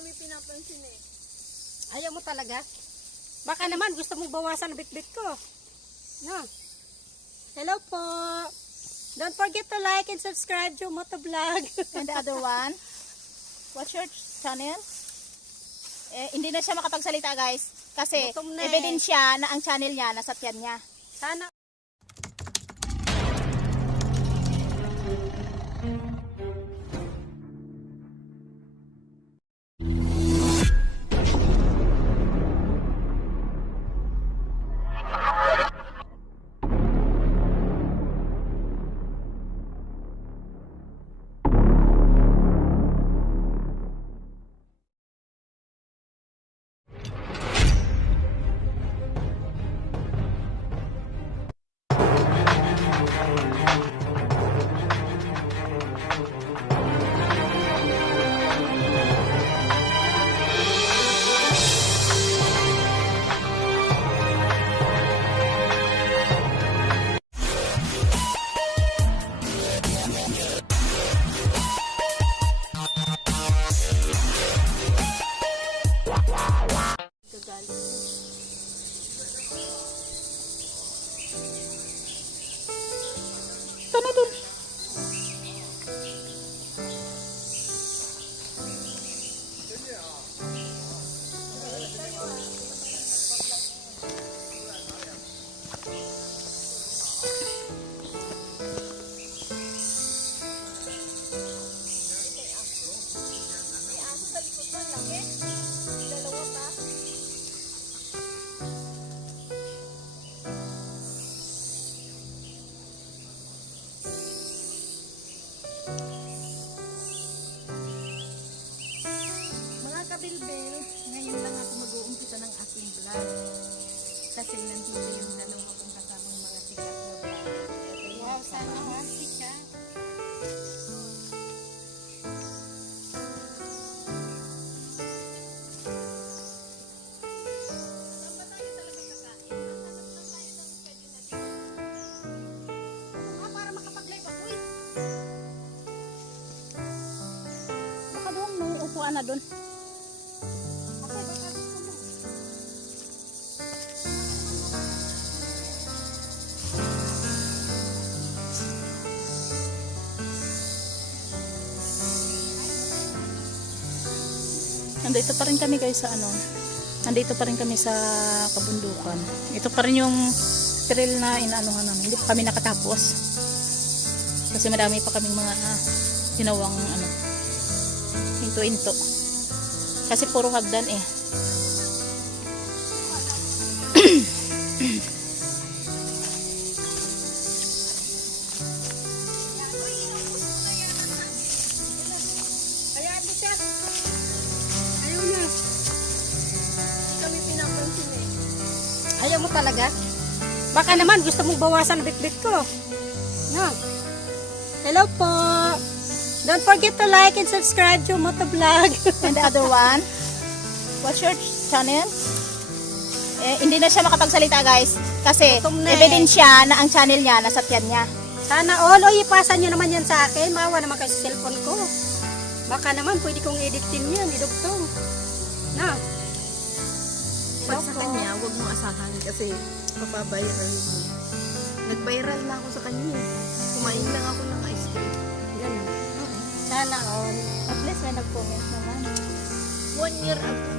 kami pinapansin eh. Ayaw mo talaga? Baka naman gusto mong bawasan ang bitbit ko. No. Hello po. Don't forget to like and subscribe to Motovlog. And the other one, what's your channel? Hindi na siya makapagsalita guys. Kasi Gutom na ebidensya na ang channel niya nasa tiyan niya. Sana. Ito na dun. Kabilbil, ngayon lang ako mag-uumpisa ng aking vlog. Kasi nandito yung dalawa kong kasamang mga sikat na vlog. Wow, sana all sikat. Para makapag-live ako eh. Baka doon, may upuan na doon. Nandito pa rin kami guys sa ano. Nandito pa rin kami sa kabundukan. Ito pa rin yung trail na inaanuhan namin. Hindi pa kami nakatapos. Kasi marami pa kaming mga ginawang ano, into-into. Kasi puro hagdan eh. Hayaan mo siya. Ayaw niya. Kami pinapansin eh. Ayaw mo talaga? Baka naman gusto mong bawasan ang bitbit ko. No. Hello po. Don't forget to like and subscribe to Motovlog. And the other one, what's your channel? Hindi na siya makapagsalita guys. Kasi Gutom na ebidensya na ang channel niya nasa tiyan niya. Sana all. O, ipasa nyo naman yan sa akin. Maawa naman kasi cellphone ko. Baka naman pwede kong editin yan. Idugtong. No. Pag sa kanya, huwag mong asahan kasi papaviral mo. Nag-viral na ako sa kanya eh. Kumain lang ako ng ice cream. Ganun. Sana all. At least may nag-comment naman. 1 year ago.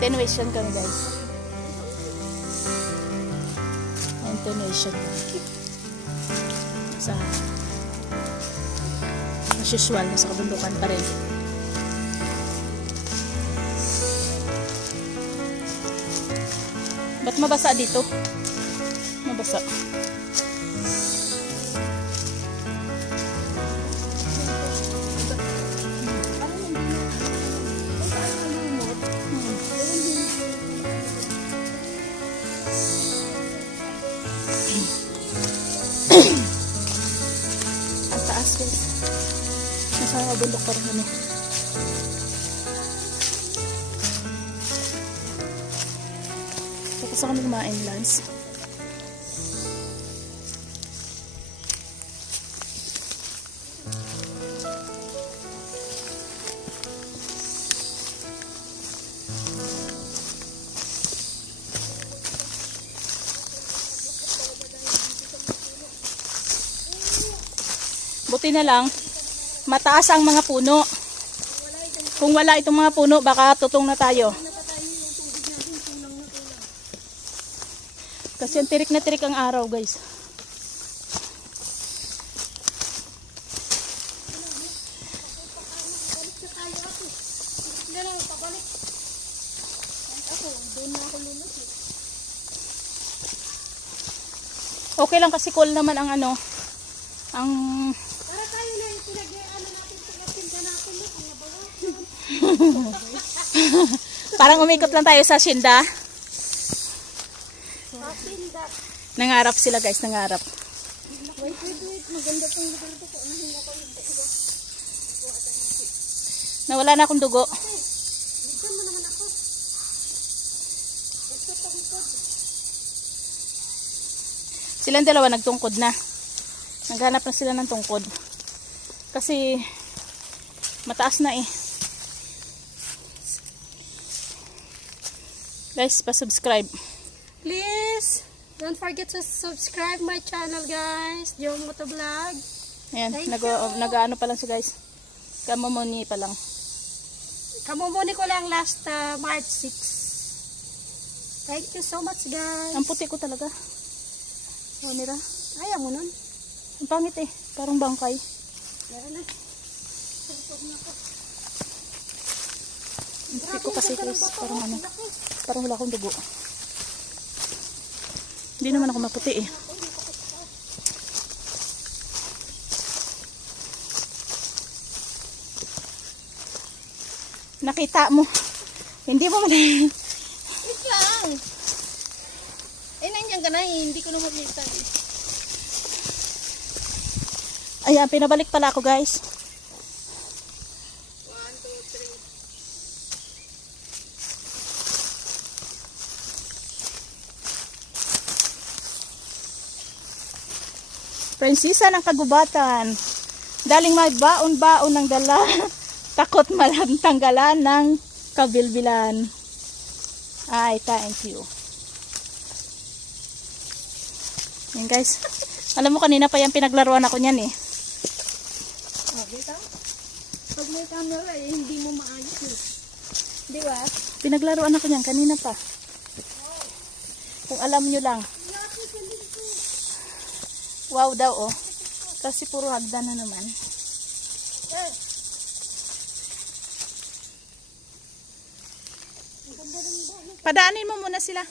Continuation kami guys. Continuation. Sa as usual, nasa kabundukan pa rin. Ba't mabasa dito? Mabasa. Ang taas guys. Nasa bundok pa rin kami. Tapos ako kumain lunch. Buti na lang, mataas ang mga puno. Kung wala itong mga puno, baka tutong na tayo. Kasi ang tirik na tirik ang araw, guys. Okay lang kasi cool naman ang ano, ang Para tayo na yung pinag-ano natin, pinag-tinda natin. parang umikot lang tayo sa Shinda. Tinda. Nangarap sila, guys, nangarap. Wait. Maganda tong lugar to. Unahin ako yung dugo. Nawala na akong dugo. Bigyan mo naman ako. Ito tungkod. Silang dalawa nagtungkod na. Naghanap na sila ng tungkod. Kasi mataas na eh. Guys, pa-subscribe. Please, don't forget to subscribe my channel, guys. Yung Motovlog. Ayan, Thank nag-ano pa lang siya, guys. Kamamoni pa lang. Kamumuni ko lang last March 6. Thank you so much, guys. Ang puti ko talaga. Oh, mira. Ayaw mo nun. Ang pangit eh. Parang bangkay. Meron na. Ang puti ko kasi, guys. Parang ano. Parang wala akong dugo. Hindi naman ako maputi eh. Nakita mo. Hindi mo man. Wait lang. Eh, nandiyan ka na eh. Hindi ko na makita eh. Ayan, pinabalik pala ako, guys. 1, 2, 3. Prinsesa ng kagubatan. Daling magbaon-baon ng dala. Takot malang tanggalan ng kabilbilan. Ay, thank you. Yan, guys. Alam mo, kanina pa yan pinaglaruan ako niyan eh. Oh, kita? Pag may camera eh, hindi mo maayos eh. Di ba? Pinaglaruan ako niyan kanina pa. Kung alam nyo lang. Wow daw oh. Kasi puro hagdan na naman. Padaanin mo muna sila.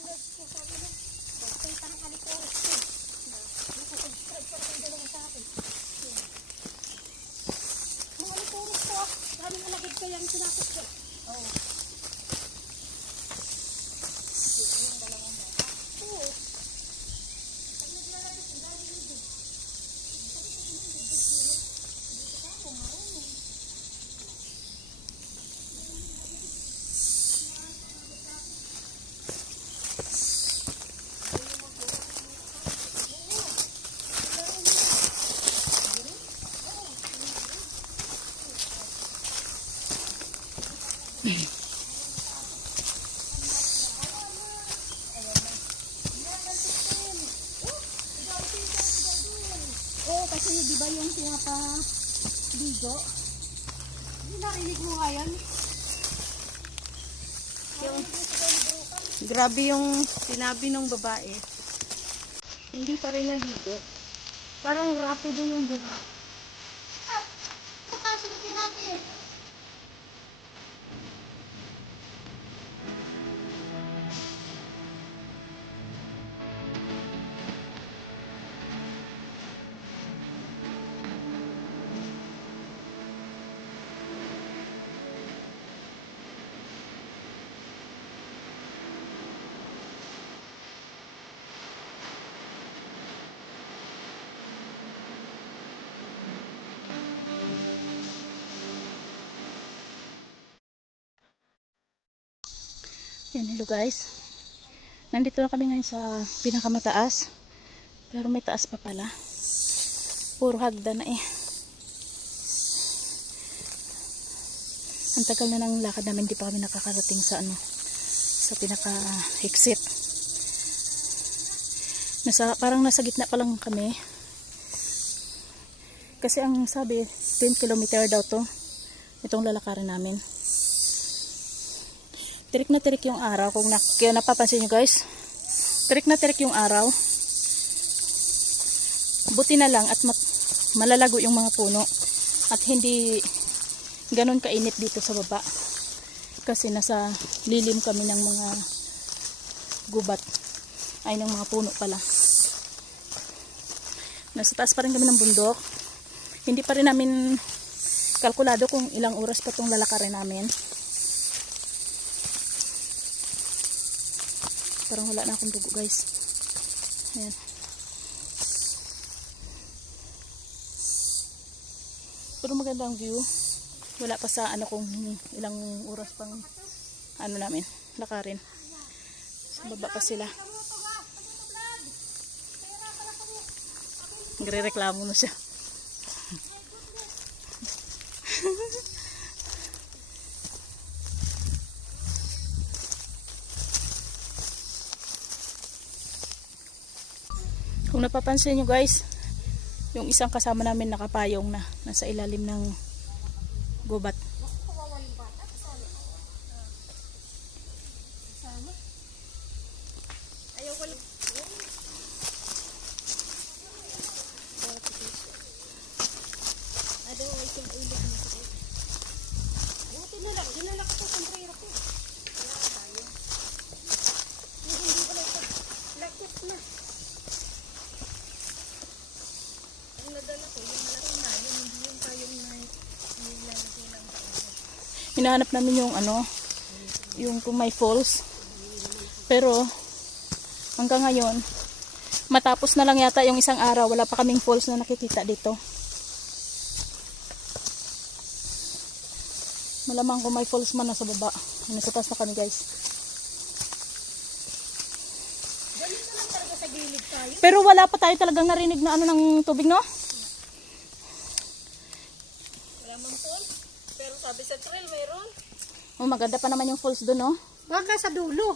Daming alagad kaya yung sinakot ko. Oo, kasi di ba yung pinapa-bigo? Hindi narinig mo nga yan. Grabe yung sinabi ng babae. Hindi pa rin naligo. Parang rapido yung buka. Pagkasulitin natin. Yan, hello guys. Nandito na kami ngayon sa pinakamataas. Pero may taas pa pala. Puro hagdan na eh. Ang tagal na ng lakad namin, hindi pa kami nakakarating sa sa pinaka-exit. Parang nasa gitna pa lang kami. Kasi ang sabi, 10 kilometer daw to. Itong lalakarin namin. Tirik na tirik yung araw. Kung napapansin nyo guys, tirik na tirik yung araw. Buti na lang at malalago yung mga puno. At hindi ganon kainit dito sa baba. Kasi nasa lilim kami ng mga gubat. Ay, ng mga puno pala. Nasa taas pa rin kami ng bundok. Hindi pa rin namin kalkulado kung ilang oras pa itong lalakarin namin. Parang wala na akong dugo guys. Ayan. Pero magandang view. Wala pa sa kung ilang oras pang namin lakarin. Sa baba pa sila. Nagre-reklamo na siya. Kung napapansin nyo guys, yung isang kasama namin nakapayong na nasa ilalim ng gubat. Hinahanap namin yung yung kung may falls. Pero hanggang ngayon, matapos na lang yata yung isang araw, wala pa kaming falls na nakikita dito. Malamang kung may falls man nasa baba. Nasa taas na kami guys. Pero wala pa tayo talagang narinig na ng tubig, no? Wala mang falls. Pero sabi sa trail mayroon. Oh, maganda pa naman yung falls doon, no? Baka sa dulo.